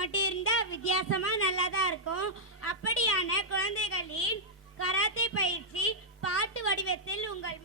மட்டும் இருந்தால் வித்தியாசமாக நல்லா தான் இருக்கும். அப்படியான குழந்தைகளின் கராத்தே பயிற்சி பாட்டு வடிவத்தில் உங்கள்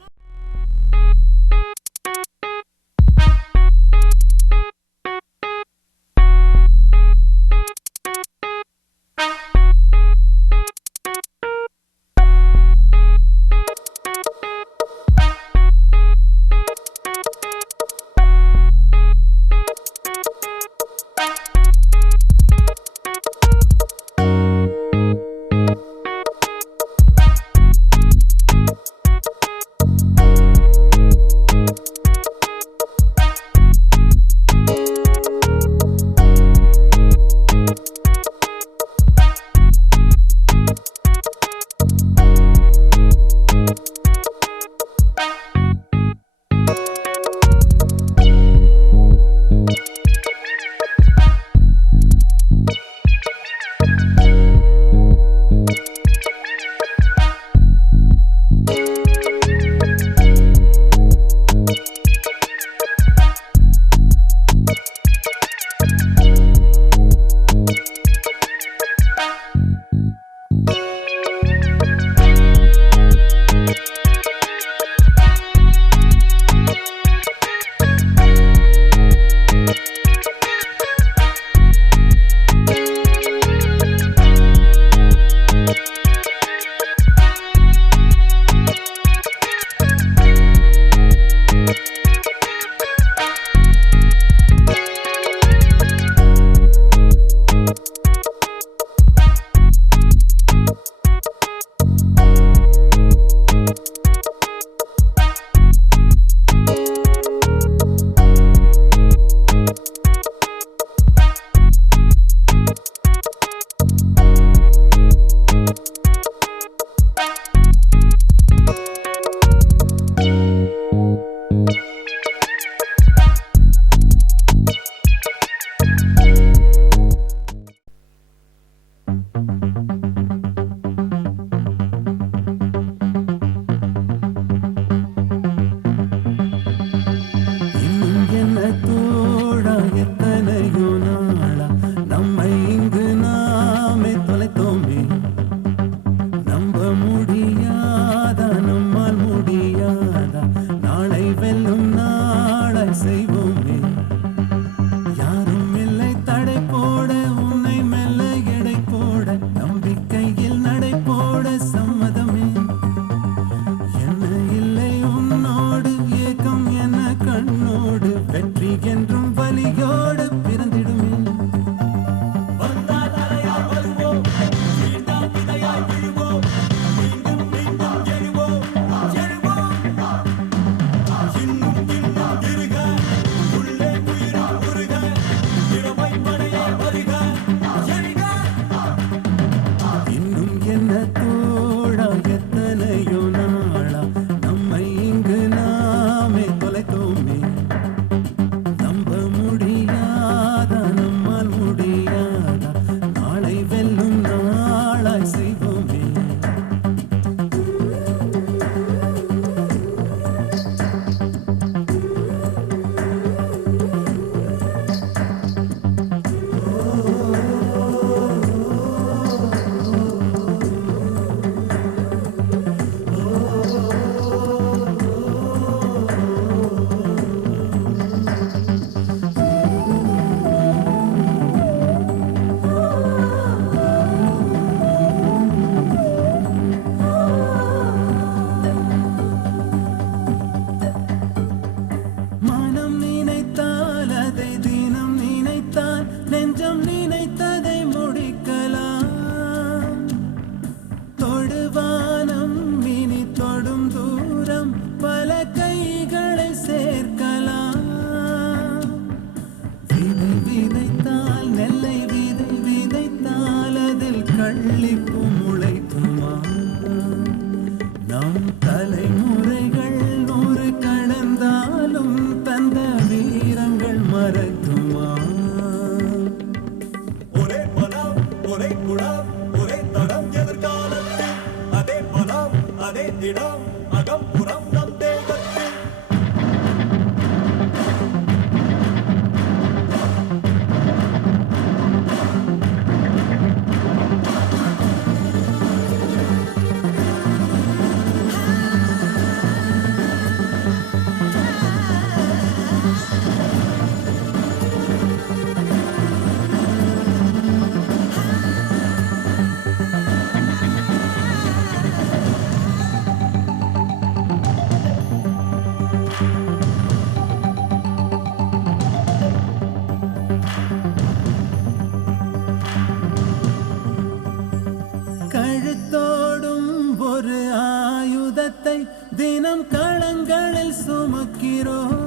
தினம் களங்களில் சுமக்கிறோம்.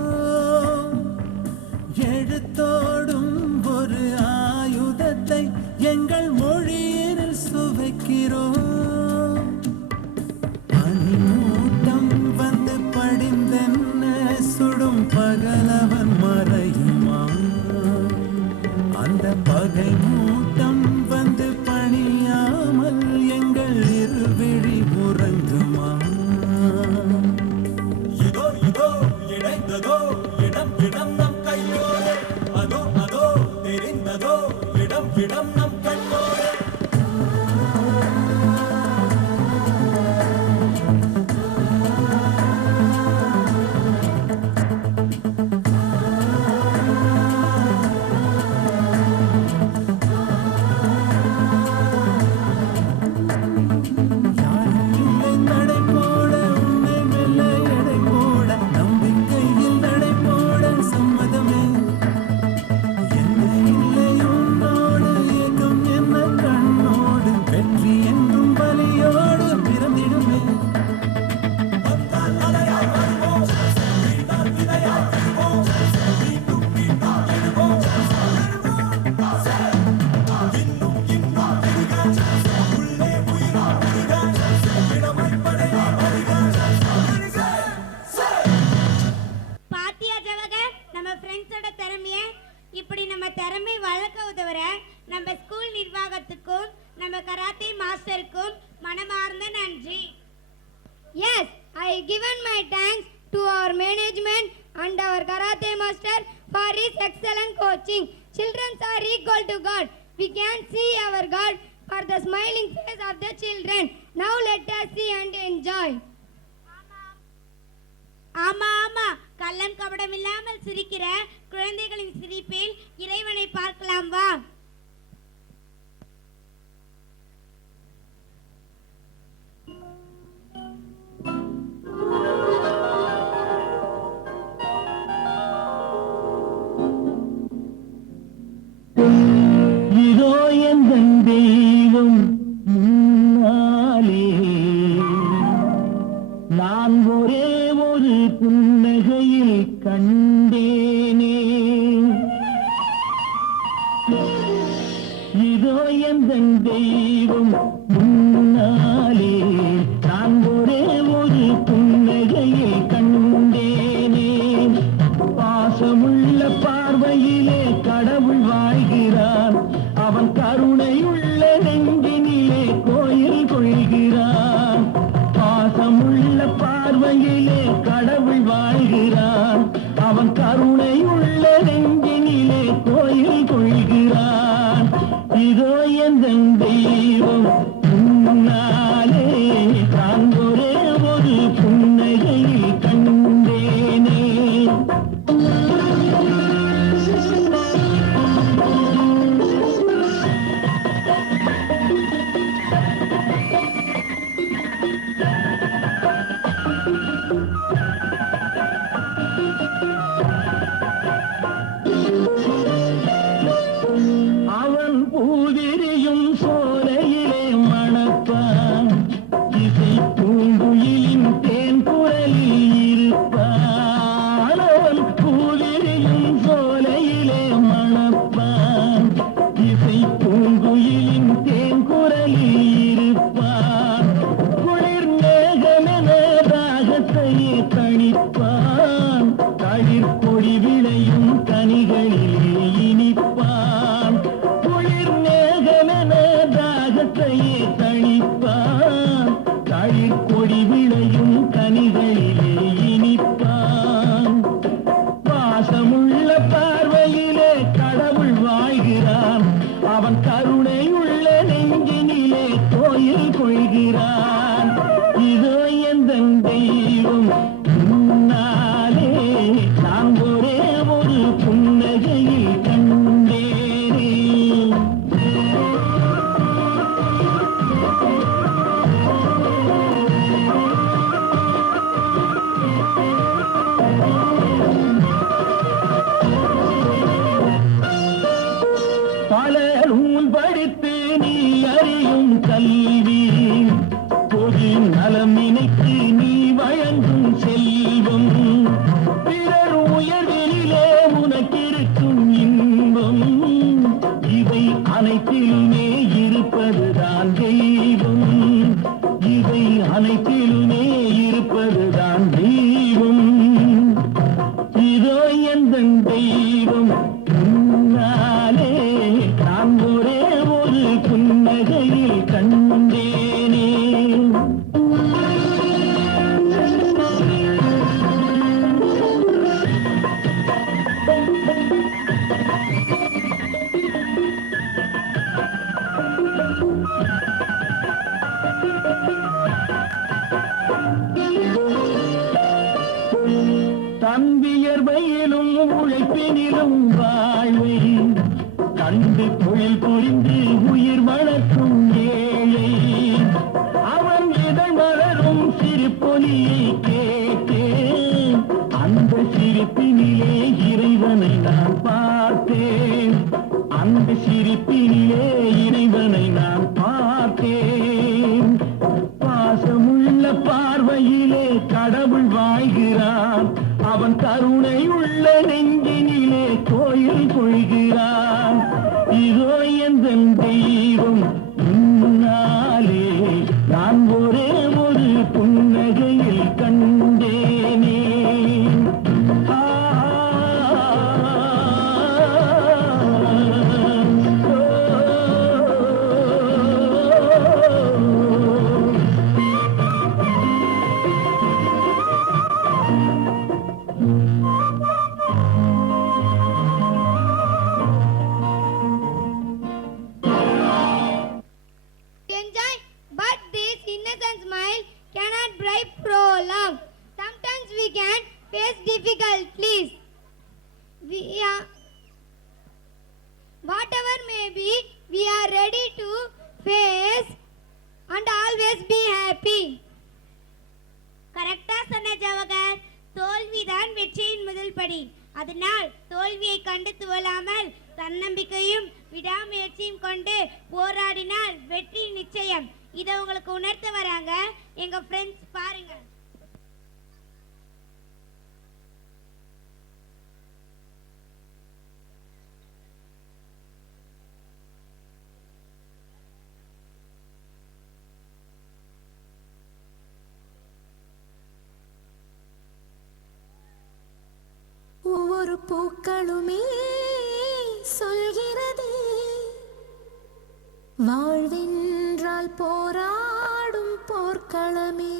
எழுத்தோடும் ஒரு ஆயுதத்தை எங்கள் மொழியினில் சுவைக்கிறோம். பனிமூட்டம் வந்து படிந்தென்ன சுடும் பகலவன் மறையுமா? அந்த பகை மூட்டம் வந்து பணியாமல் எங்கள் இருவிழி உறங்குமா? இதோ இதோ இணைந்ததோ இடம் இடம் நம் கையோடு, அதோ அதோ தெரிந்ததோ இடம் இடம் நம் கண்ணோடு. இப்படி நம்ம திறமை வளர்க்க உதவுற நம்ம ஸ்கூல் நிர்வாகத்துக்கும் நம்ம கராத்தே மாஸ்டருக்கும் மனமார்ந்த நன்றி. Yes, I given my thanks to our management and our karate master for his excellent coaching. Children are equal to God. We can see our God for the smiling face of the children. Now let us see and enjoy. ஆமா ஆமா, கள்ளம் கபடம் இல்லாமல் சிரிக்கிற குழந்தைகளின் சிரிப்பில் இறைவனை பார்க்கலாம் வா. இதோ எந்தன் தெய்வம் முன்னாலே நான் ஒரே ஒரு புன்னகையில் கண்டேனே. இதோ எந்தன் தெய்வம் முன்னாலே நான் ஒரே ஒரு புன்னகையில் கண்டேனே. பாசமுள்ள பார்வையிலே கடவுள் வாழ்கிறான், அவன் கருணையுள்ள நெஞ்சினிலே கோயில் கொள்கிறான். பாசமுள்ள பார்வையிலே கடவுள் வாழ்கிறான், அவன் கருணையுள்ள நெஞ்சினிலே கோயில் கொள்கிறான். இதோ எந்தன் தெய்வம் முன்னாலே நான் ஒரே ஒரு புன்னகையில் கண்டேனே. அவன் பூதிரியும் சோலையிலே மணப்பான், இசை பூங்குயிலின் தேன் குரலில் இருப்பான். அவன் பூதிரியும் சோலையிலே மணப்பான், இசை பூங்குயிலின் தேன் குரலில் இருப்பான். குளிர் மேகமென தாகத்தையே தணிப்பான், தளிர் கொடி விளையும் கனிகளிலே இனிப்பான். குளிர் மேகமென தாகத்தையே தணிப்பான், தளிர் கொடி விளையும் கனிகளிலே இனிப்பான். பாசமுள்ள பார்வையிலே கடவுள் வாழ்கிறான், அவன் கருணையுள்ள நெஞ்சினிலே கோயில் கொள்கிறான். இதோ எந்தன் தெய்வம் முன்னாலே நான் ஒரே ஒரு புன்னகையில் கண்டேனே. பல நூல் படித்து நீ அறியும் கல்வி, பொது நலம் நினைத்து நீ வழங்கும் தரும் வாழ்வை கண்டு தொழில் புரிந்து உயிர் வளர்க்கும் ஏழை அவன் இதழ் மலரும் சிரிப்பொலியை கேட்டேன் அந்த சிரிப்பினிலே இறைவனை நான் பார்த்தேன் அந்த சிரிப்பினிலே இறைவனை நான் பார்த்தேன் பாசமுள்ள பார்வையிலே கடவுள் வாழ்கிறான் அவன் கருணை உள்ள நெஞ்சினிலே கோயில் கொள்கிறான் இதோ எந்த தெய்வம் முன்னாலே நான் ஒரே ஒரு புன்னகையில் கண்டேனே ஆ, enjoy, but this innocent smile cannot bribe prolong. Sometimes we can face difficulties. We are, whatever may be, we are ready to face and always be happy. கரெக்டா சொன்ன ஜவஹர். தோல்விதான் வெற்றியின் முதல் படி. அதனால் தோல்வியை கண்டு துவளாமல் தன்னம்பிக்கையும் விடாமுயற்சியும் கொண்டு போராடினால் வெற்றி நிச்சயம். இதை உங்களுக்கு உணர்த்த வராங்க எங்க ஃப்ரெண்ட்ஸ், பாருங்க. ஒவ்வொரு பூக்களுமே சொல்கிறது வாழ்வென்றால் போராடும் போர்க்களமே.